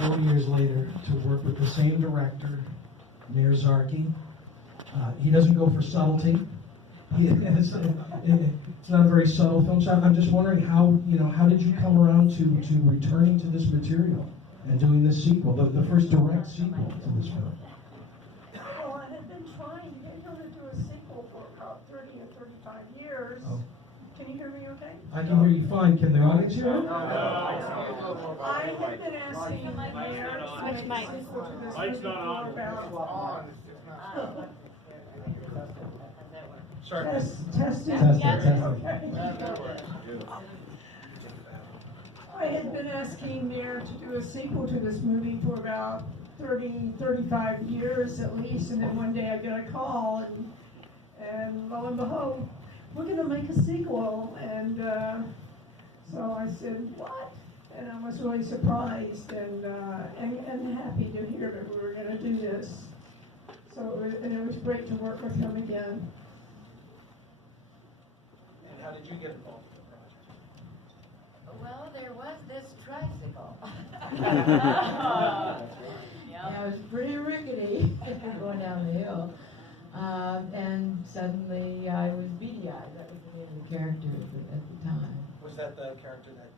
4 years later to work with the same director, Mayor Zarki. He doesn't go for subtlety. It's not a very subtle film. So I'm just wondering how did you come around to returning to this material and doing this sequel, the first direct sequel to this film? Well, I had been trying to get him to do a sequel for about 30 or 35 years. Oh. Can you hear me okay? I can hear you fine. Can the audience hear me? I had been asking the mayor to make a sequel to this movie for about... Sorry. Testing. Testing. Okay. I had been asking Mayor to do a sequel to this movie for about 30, 35 years at least, and then one day I get a call, and lo and behold, we're going to make a sequel, and so I said, what? And I was really surprised and happy to hear that we were going to do this. So it was great to work with him again. And how did you get involved in the project? Well, there was this tricycle. Yeah, it was pretty rickety going down the hill. And suddenly I was beady-eyed. That was the name of the character at the time. Was that the character that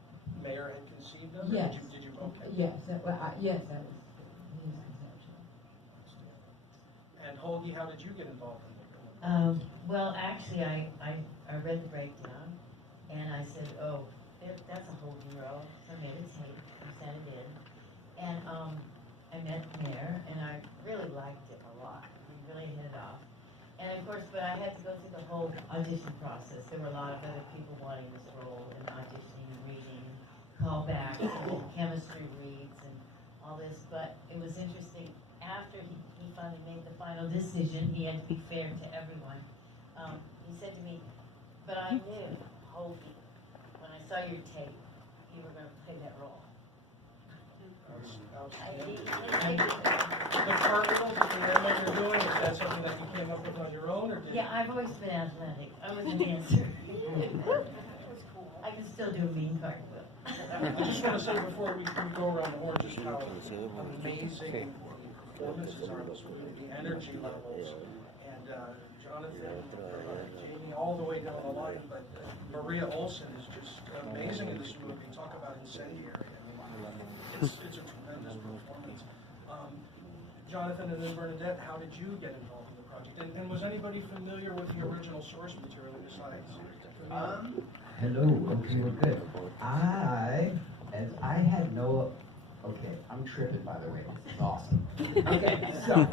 Mayor had conceived of? or Yes. Did you okay. Yes, that was his conception. And Holgi, how did you get involved in the film? Well, actually, I read the breakdown, and I said, oh, that's a whole hero. So I made a tape and sent it in. And I met the mayor, and I really liked it a lot. We really hit it off. And of course, but I had to go through the whole audition process. There were a lot of other people wanting this role, and auditioning, reading, callbacks, and chemistry reads, and all this. But it was interesting. After he finally made the final decision, he had to be fair to everyone. He said to me, but I knew, Holgi, when I saw your tape, you were going to play that role. The carnival, did you know what you're doing? Is that something that you came up with on your own? Or did Yeah, I've always been athletic. I was a dancer. I can still do a mean cartwheel. I just want to say before we go around the horn just how amazing performances are in this movie, the energy levels, and Jonathan, Jamie, all the way down the line, but Maria Olsen is just amazing in this movie. Talk about incendiary. I mean, it's a tremendous performance. Jonathan and then Bernadette, how did you get involved in the project? And was anybody familiar with the original source material besides? Hello, okay, we're good. I had no, okay, I'm tripping by the way, this is awesome. Okay, so,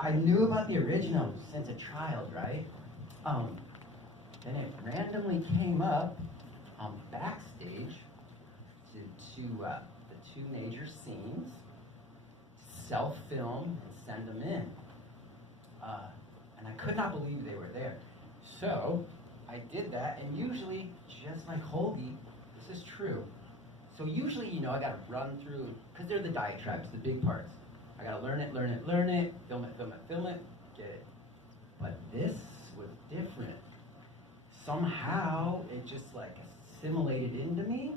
I knew about the original since a child, right? Then it randomly came up backstage to the two major scenes, self-film and send them in. And I could not believe they were there. So, I did that, and usually, just like Holgi, this is true. So usually, I gotta run through, because they're the diatribes, the big parts. I gotta learn it, film it, get it. But this was different. Somehow, it just like assimilated into me,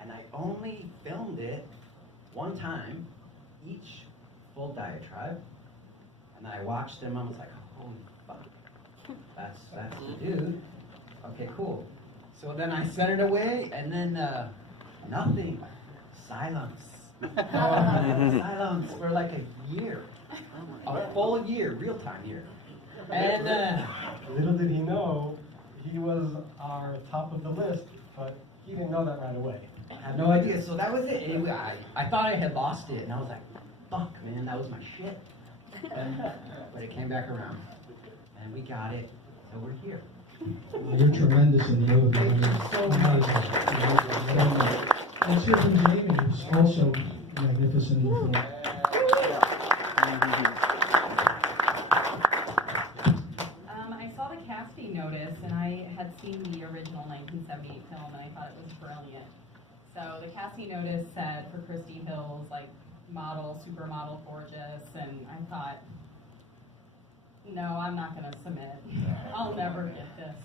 and I only filmed it one time, each full diatribe, and then I watched them, I was like, holy fuck, that's the dude. Okay, cool. So then I sent it away, and then nothing. Silence. Silence for like a year. A full year, real-time year. And little did he know, he was our top of the list, but he didn't know that right away. I had no idea. So that was it. Anyway, I thought I had lost it, and I was like, fuck, man, that was my shit. But it came back around. And we got it, so we're here. You're tremendous in the movie. Thank you so much. Let's hear from Jamie, who's also magnificent in the film. I saw the casting notice, and I had seen the original 1978 film, and I thought it was brilliant. So the casting notice said for Christy Hills, like model, supermodel, gorgeous, and I thought, no, I'm not going to submit. I'll never get this.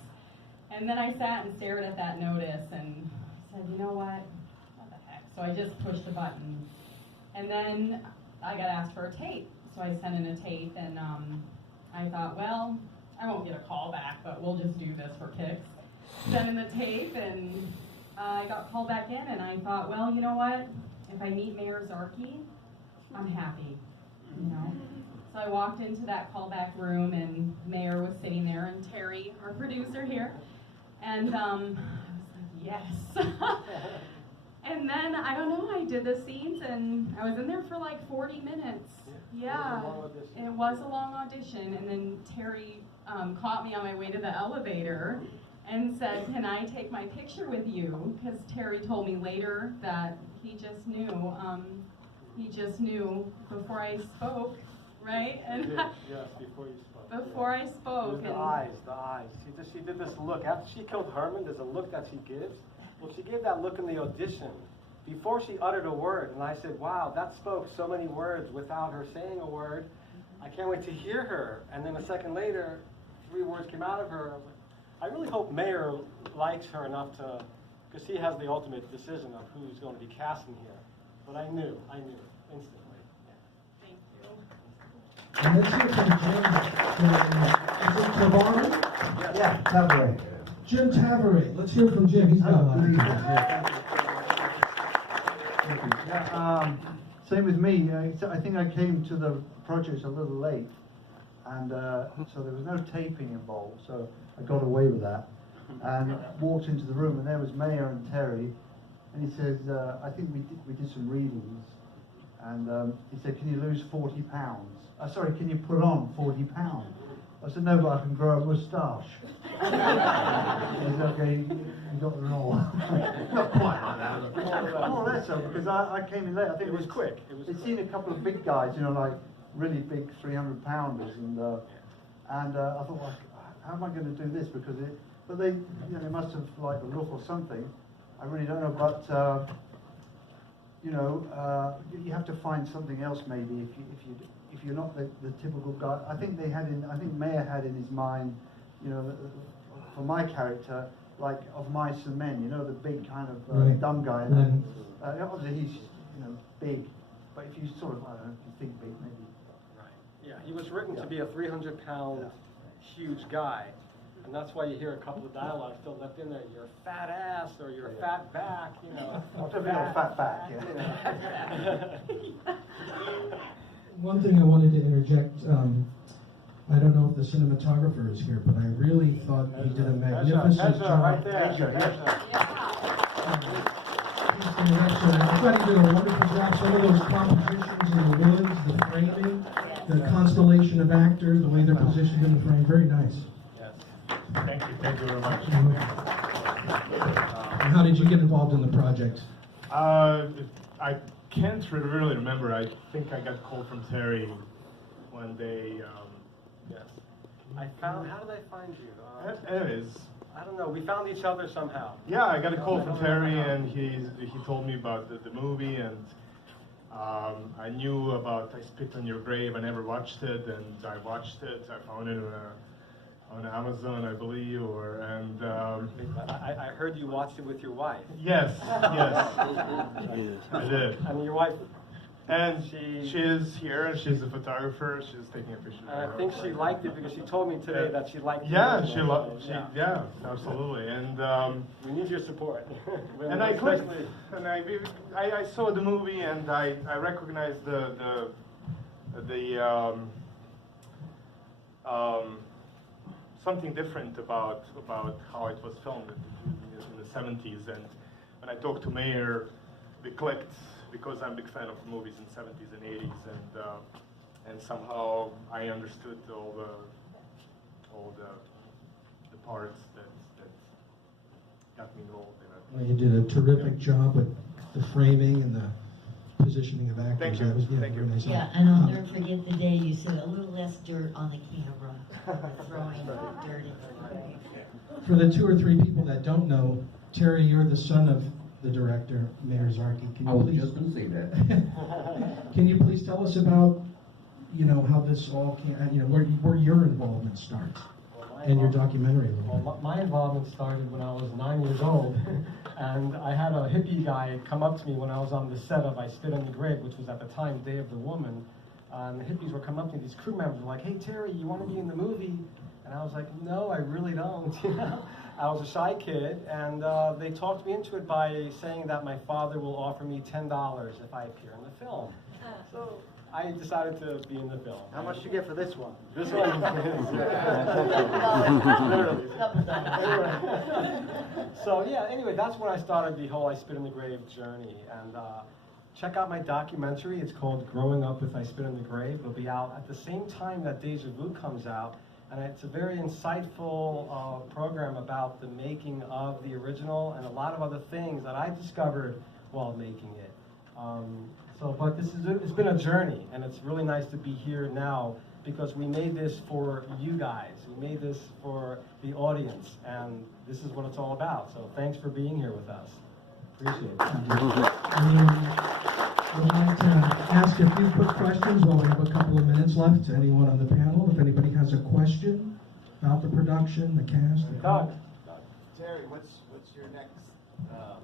And then I sat and stared at that notice and said, you know what the heck? So I just pushed the button, And then I got asked for a tape, so I sent in a tape, and I thought, well, I won't get a call back, but we'll just do this for kicks. Sent in the tape, and I got called back in, and I thought, well, you know what? If I meet Mayor Zarki, I'm happy, you know? So I walked into that callback room, and Mayor was sitting there, and Terry, our producer here, and I was like, yes. And then, I don't know, I did the scenes, and I was in there for like 40 minutes. Yeah, it was a long audition, and then Terry caught me on my way to the elevator and said, can I take my picture with you? Because Terry told me later that he just knew before I spoke, right? And Yes, before you spoke. before I spoke. The eyes. She did this look. After she killed Herman, there's a look that she gives. Well, she gave that look in the audition before she uttered a word. And I said, wow, that spoke so many words without her saying a word. I can't wait to hear her. And then a second later, 3 words came out of her. I was like, I really hope Mayor likes her enough to, because he has the ultimate decision of who's going to be casting here. But I knew instantly. Thank you. And let's hear from Jim. Is it Tavari? Yeah, Tavari. Jim Tavari. Let's hear from Jim. He's got a lot of Yeah, same with me. I think I came to the project a little late, and so there was no taping involved, so I got away with that. And walked into the room, and there was Mayor and Terry, and he says, I think we did some readings, and he said, can you lose 40 pounds? Sorry, can you put on 40 pounds? I said, no, but I can grow a moustache. He said, okay, you got the role. Not quite like that. More or less so, because I came in late. I think It was quick. They'd seen a couple of big guys, like really big 300-pounders, and I thought, well, how am I going to do this? Because but they must have liked the look or something. I really don't know, but you have to find something else maybe if you're not the typical guy. I think Mayer had in his mind, for my character, like of Mice and Men, the big kind of Right. dumb guy. And obviously he's big, but if you sort of, I don't know, if you think big, maybe. Right. Yeah, he was written to be a 300-pound, huge guy. And that's why you hear a couple of dialogues still left in there. You're a fat ass, or you're a fat back, I'll definitely have a fat back, yeah. One thing I wanted to interject, I don't know if the cinematographer is here, but I really thought he did a magnificent job. Right there. He's an excellent. I thought he did a wonderful job. Some of those compositions in the woods, the framing, the constellation of actors, the way they're positioned in the frame, very nice. Thank you very much. How did you get involved in the project? I can't really remember. I think I got called from Terry one day. Yes. How did I find you? Anyways, I don't know. We found each other somehow. yeah, I got a call from Terry, and he told me about the movie, and I knew about I Spit on Your Grave. I never watched it, and I watched it. I found it on Amazon, I believe, I heard you watched it with your wife. Yes, I did. And your wife. And she is here, and she's a photographer. She's taking a picture. And I think she liked it because she told me today that she liked it. Yeah, yeah, absolutely. And we need your support. and I clicked, and I saw the movie, and I recognized the something different about how it was filmed in the 70s. And when I talked to Mayer, we clicked because I'm a big fan of movies in the 70s and 80s, and somehow I understood all the parts that got me involved in it. Well, you did a terrific job with the framing and the positioning of actors. Thank you. That was, Thank you. very nice. Yeah, and I'll never forget the day you said a little less dirt on the camera, throwing the dirt into the frame. For the 2 or 3 people that don't know, Terry, you're the son of the director, Mayor Zarki. Can I you was please, just going to say that. can you please tell us about, how this all came, where your involvement starts? Well, my and your documentary a little bit. Well, my involvement started when I was 9 years old, and I had a hippie guy come up to me when I was on the set of I Spit on the Grave, which was at the time Day of the Woman. And the hippies were coming up to me, these crew members were like, "Hey Terry, you want to be in the movie?" And I was like, "No, I really don't." You know, I was a shy kid, and they talked me into it by saying that my father will offer me $10 if I appear in the film. So I decided to be in the film. How much do you get for this one? This one. So yeah, anyway, that's when I started the whole I Spit in the Grave journey. And check out my documentary. It's called Growing Up with I Spit in the Grave. It'll be out at the same time that Deja Vu comes out. And it's a very insightful program about the making of the original and a lot of other things that I discovered while making it. But it's been a journey, and it's really nice to be here now because we made this for you guys. We made this for the audience, and this is what it's all about. So thanks for being here with us. Appreciate it. I'd like to ask a few quick questions while we have a couple of minutes left to anyone on the panel. If anybody has a question about the production, the cast, the Doug. Terry, what's your next project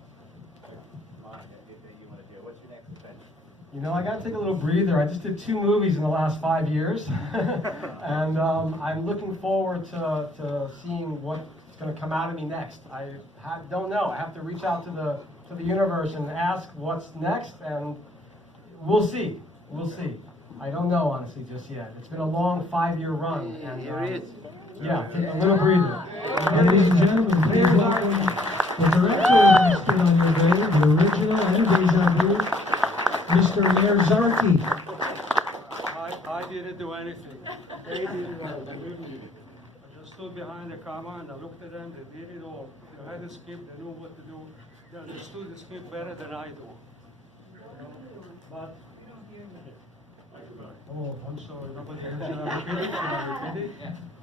that you want to do? What's your next adventure? You know, I got to take a little breather. I just did 2 movies in the last 5 years, and I'm looking forward to seeing what's going to come out of me next. I don't know. I have to reach out to the universe and ask what's next, and we'll see. We'll see. I don't know, honestly, just yet. It's been a long 5-year run, and yeah, take a little breather. Ladies and gentlemen, please welcome the director of Spit on Your Grave, the original and Deja Vu, Mr. Mayor Zarki. I didn't do anything. They did it all. Believe me. I just stood behind the camera and I looked at them. They did it all. They had a script. They knew what to do. They understood the script better than I do. But oh, I'm sorry. Nobody heard.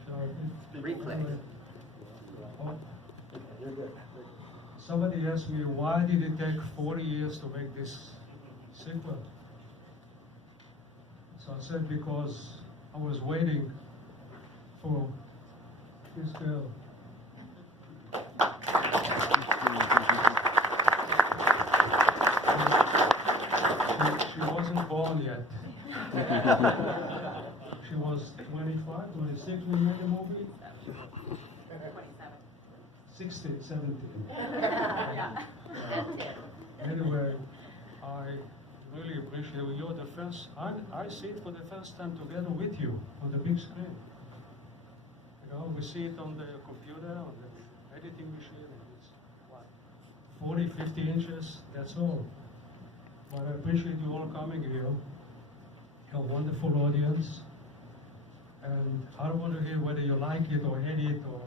Should I repeat it? Replay. Oh. Somebody asked me, why did it take 40 years to make this sequel? So I said, because I was waiting for this girl. She wasn't born yet. She was 25, 26 when we made the movie? 60, 70. Anyway, I really appreciate it. You're the first, I see it for the first time together with you on the big screen. You know, we see it on the computer, on the editing machine. It's what, 40, 50 inches, that's all. But I appreciate you all coming here. A wonderful audience. And I don't want to hear whether you like it or hate it or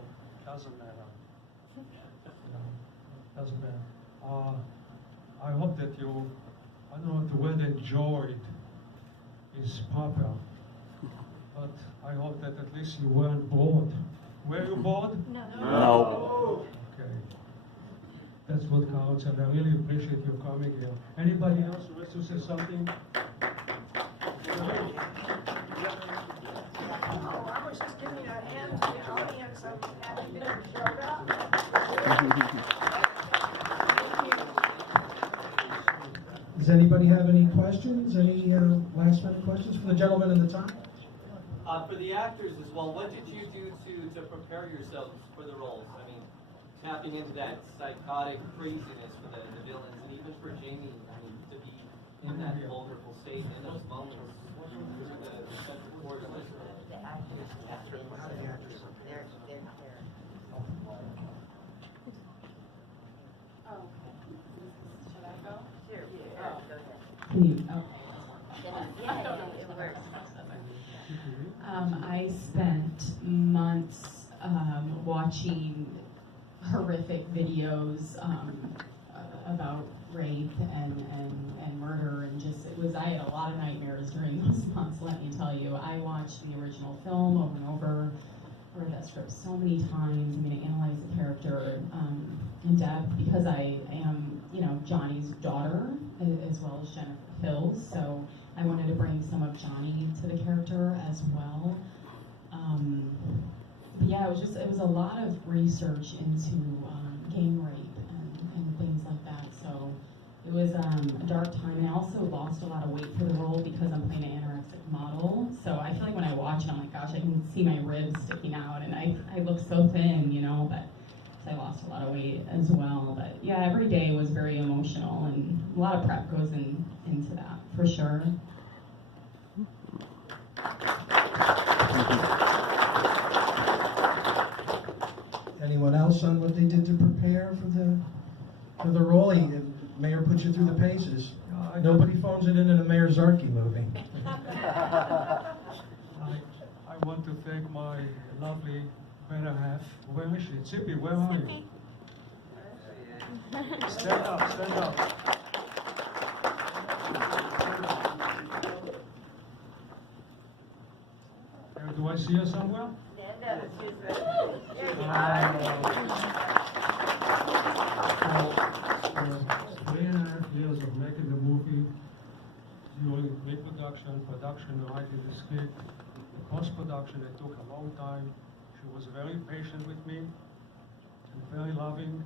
doesn't matter. Doesn't matter. I hope that you, I don't know if the word enjoyed is proper, but I hope that at least you weren't bored. Were you bored? No. Okay. That's what counts, and I really appreciate you coming here. Anybody else who wants to say something? Oh, I was just giving a hand to the audience. I'm happy that you showed up. Does anybody have any questions? Any last minute questions from the gentleman in the top? For the actors as well, what did you do to prepare yourselves for the roles? I mean, tapping into that psychotic craziness for the villains, and even for Jamie, I mean, to be in that vulnerable state in those moments. Should I go? Sure. Oh. Go ahead. Please. I spent months watching horrific videos about rape and murder, and just I had a lot of nightmares during those months, let me tell you. I watched the original film over and over, read that script so many times. I'm going to analyze the character in depth because I am, Johnny's daughter as well as Jennifer Hills, so I wanted to bring some of Johnny to the character as well. yeah, it was a lot of research into gang rape and things like that. So it was a dark time. And I also lost a lot of weight for the role because I'm playing an anorexic model. So I feel like when I watch it, I'm like, gosh, I can see my ribs sticking out, and I look so thin, you know. But so I lost a lot of weight as well. But yeah, every day was very emotional, and a lot of prep goes into that for sure. Anyone else on what they did to prepare for the role? The mayor put you through the paces. Nobody phones it in a Mayor Zarki movie. I want to thank my lovely better half. Where is she? Zippy, where are you? Stand up, stand up. Do I see her somewhere? Stand up, she's ready. There you For 3.5 years of making the movie, during pre-production, production, writing the script, the post-production, it took a long time. She was very patient with me, and very loving,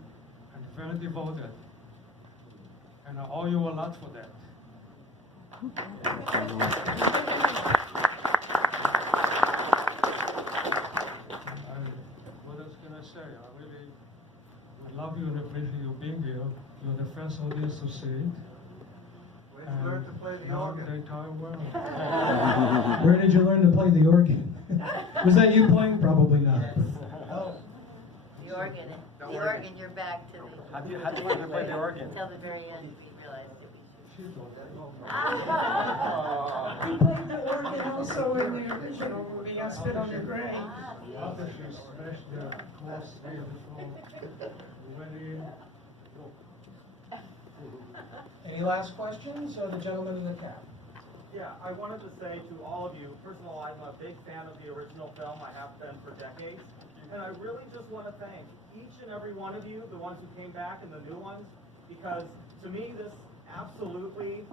and very devoted. And I owe you a lot for that. What else can I say? I really love you and appreciate you being here. You're the first audience to see it. Where did you learn to play the organ? The entire world. Where did you learn to play the organ? Was that you playing? Probably not. Oh. The organ, you're back to the. How do you learn to play the organ? Until the very end, we realized it He played the organ also in the original movie, I Spit on Your Grave. After she smashed the cross there before we went in. Any last questions? The gentleman in the cap. Yeah, I wanted to say to all of you, first of all, I'm a big fan of the original film. I have been for decades. And I really just want to thank each and every one of you, the ones who came back and the new ones, because to me this absolutely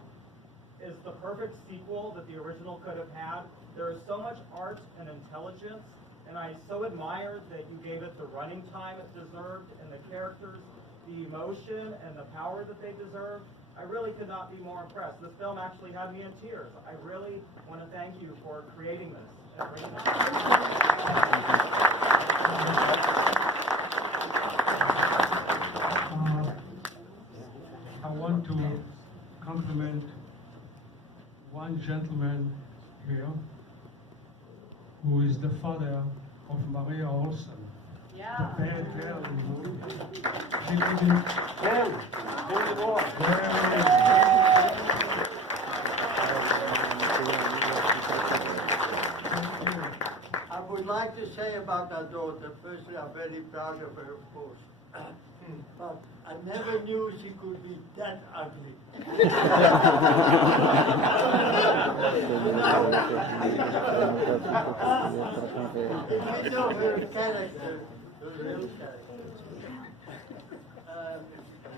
is the perfect sequel that the original could have had. There is so much art and intelligence, and I so admired that you gave it the running time it deserved, and the characters, the emotion, and the power that they deserve. I really could not be more impressed. This film actually had me in tears. I really want to thank you for creating this. I want to compliment one gentleman here who is the father of Maria Olsen, Yeah. the bad girl in the movie. She did I would like to say about our daughter, firstly, I'm very proud of her, of course. But I never knew she could be that ugly. If you know her character, her real character.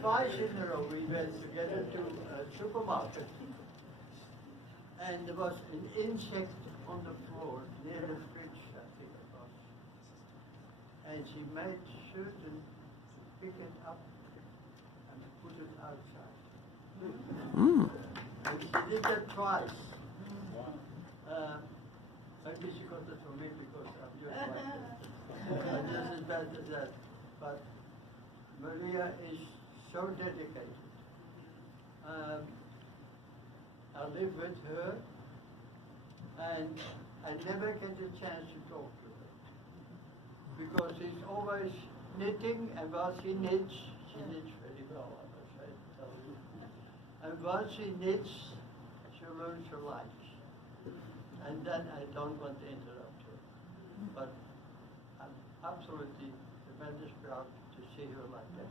Twice in a row we went together to a supermarket, and there was an insect on the floor near the fridge, I think it was. And she made certain to pick it up and put it outside. And she did that twice. Maybe she got it from me because I'm just like that. But Maria is so dedicated. I live with her, and I never get a chance to talk to her because she's always knitting, and while she knits very well, I must say, tell you. And while she knits, she learns her lines. And then I don't want to interrupt her. But I'm absolutely tremendous proud to see her like that.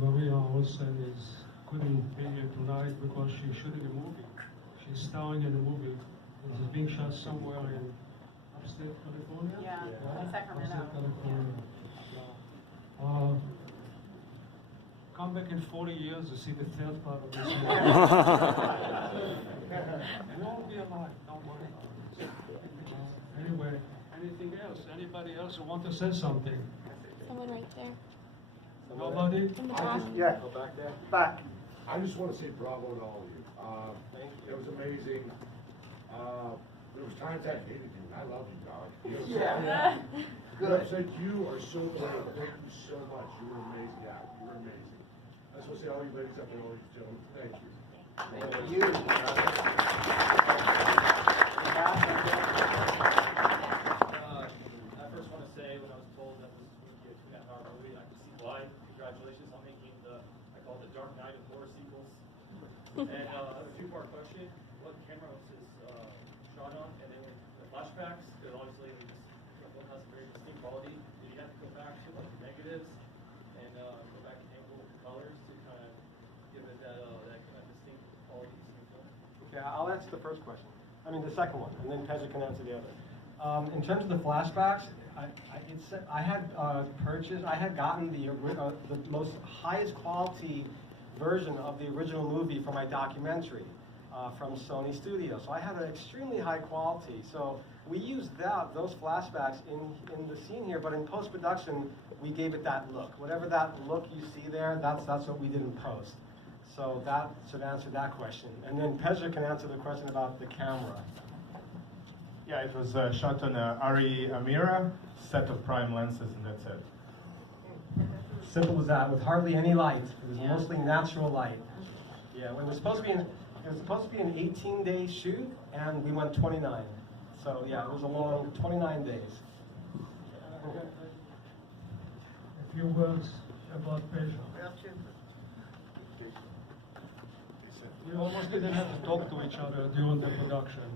Maria Olsen couldn't be here tonight because she's shooting a movie. She's starring in a movie. It's being shot somewhere in upstate California? Yeah, in Sacramento. Upstate California. come back in 40 years to see the third part of this movie. You won't be alive, don't worry. Anyway, anything else? Anybody else who want to say something? Someone right there. Nobody? In the back. Yeah, go back there. Back. I just want to say bravo to all of you. It was amazing. There was times I hated you. I love you, dog. Yeah. Good. I said you are so brave. Thank you so much. You were amazing. Yeah, you were amazing. I just want to say all you ladies up there, all you gentlemen, thank you. Thank you. I first want to say when I was told that this would be a 2.5-hour movie, I could see why. Congratulations on making I call it the Dark Knight of horror sequels. And a two-part question: what camera was this shot on? And then the flashbacks, because obviously the film has a very distinct quality. Did you have to go back to like the negatives and go back and angle the colors to kind of give it that kind of distinct quality to the film? Okay, I'll answer the first question. I mean, the second one, and then Pedro can answer the other. In terms of the flashbacks, I had gotten the most highest quality version of the original movie for my documentary from Sony Studios. So I had an extremely high quality. So we used those flashbacks in the scene here, but in post-production, we gave it that look. Whatever that look you see there, that's what we did in post. So that should answer that question. And then Pedro can answer the question about the camera. Yeah, it was shot on a Arri Amira set of prime lenses, and that's it. Simple as that, with hardly any light. It was mostly natural light. Yeah, it was supposed to be an 18-day shoot, and we went 29. So yeah, it was a long 29 days. A few words about Pedro. We almost didn't have to talk to each other during the production.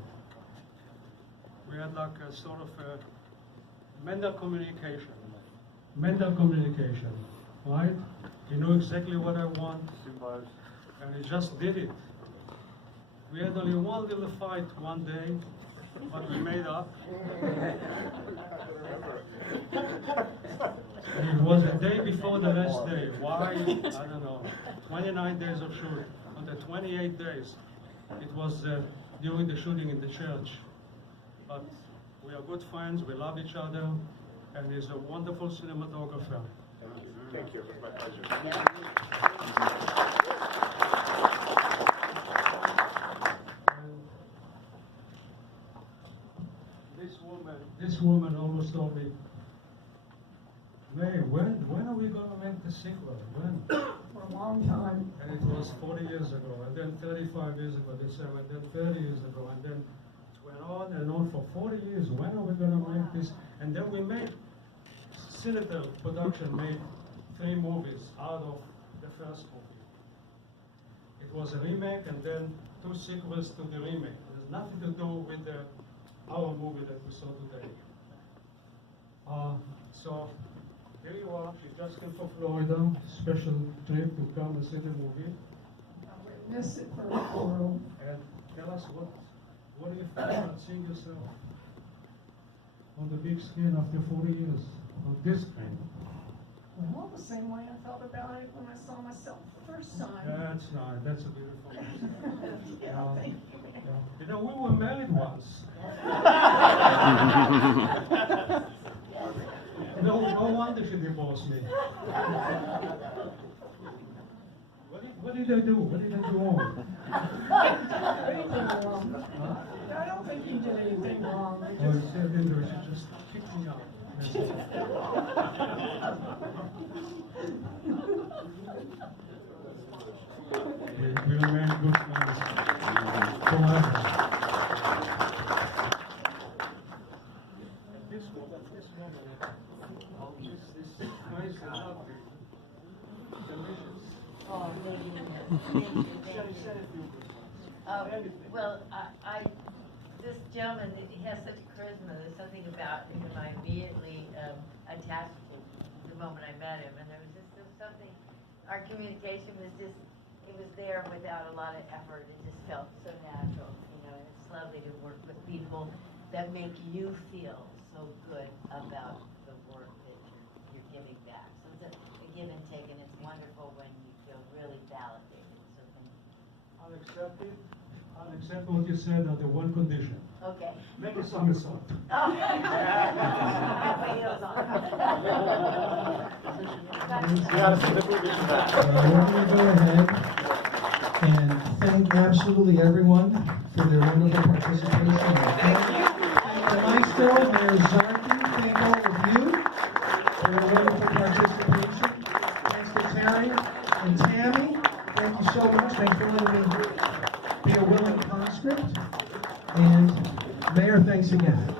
We had like a sort of a mental communication. Right? He knew exactly what I want, and he just did it. We had only one little fight one day, but we made up. It was the day before the last day. Why? I don't know. 29 days of shoot. On the 28 days, it was during the shooting in the church. But we are good friends, we love each other, and he's a wonderful cinematographer. Thank you. It was my pleasure. This woman almost told me, May, when are we going to make the sequel? When? For a long time. And it was 40 years ago, and then 35 years ago, this time, and then 30 years ago, and then it went on and on for 40 years. When are we going to make this? And then we made, Citadel Production made 3 movies out of the first movie. It was a remake, and then 2 sequels to the remake. It has nothing to do with our movie that we saw today. So here you are. She just came from Florida, special trip to come and see the movie. I missed it for a while. And tell us what do you feel about seeing yourself on the big screen after 40 years on this screen? Well, the same way I felt about it when I saw myself the first time. That's nice. That's a beautiful message. Yeah, thank you. You know, we were married once. No wonder she divorced me. What did I do? What did I do wrong? Anything wrong? I don't think you did anything wrong. Oh, you said she just kicked me out. We remain good friends forever. This woman, oh, this crazy lovely, delicious. Oh, well, this gentleman, he has such charisma. There's something about him I immediately attached to the moment I met him, and there was something. Our communication was just, it was there without a lot of effort. It just felt so natural, you know. And it's lovely to work with people that make you feel so good about the work that you're giving back. So it's a give and take, and it's wonderful when you I'll accept what you said on the one condition. Okay. Make a somersault. Oh. Halfway heels on. We're going to go ahead and thank absolutely everyone for their wonderful participation. Thank the maestro, Mayor Zarki, thank all of you for your wonderful participation. Thanks to Terry and Tammy, thank you so much. Thanks for letting me be a willing conscript. And Mayor, thanks again.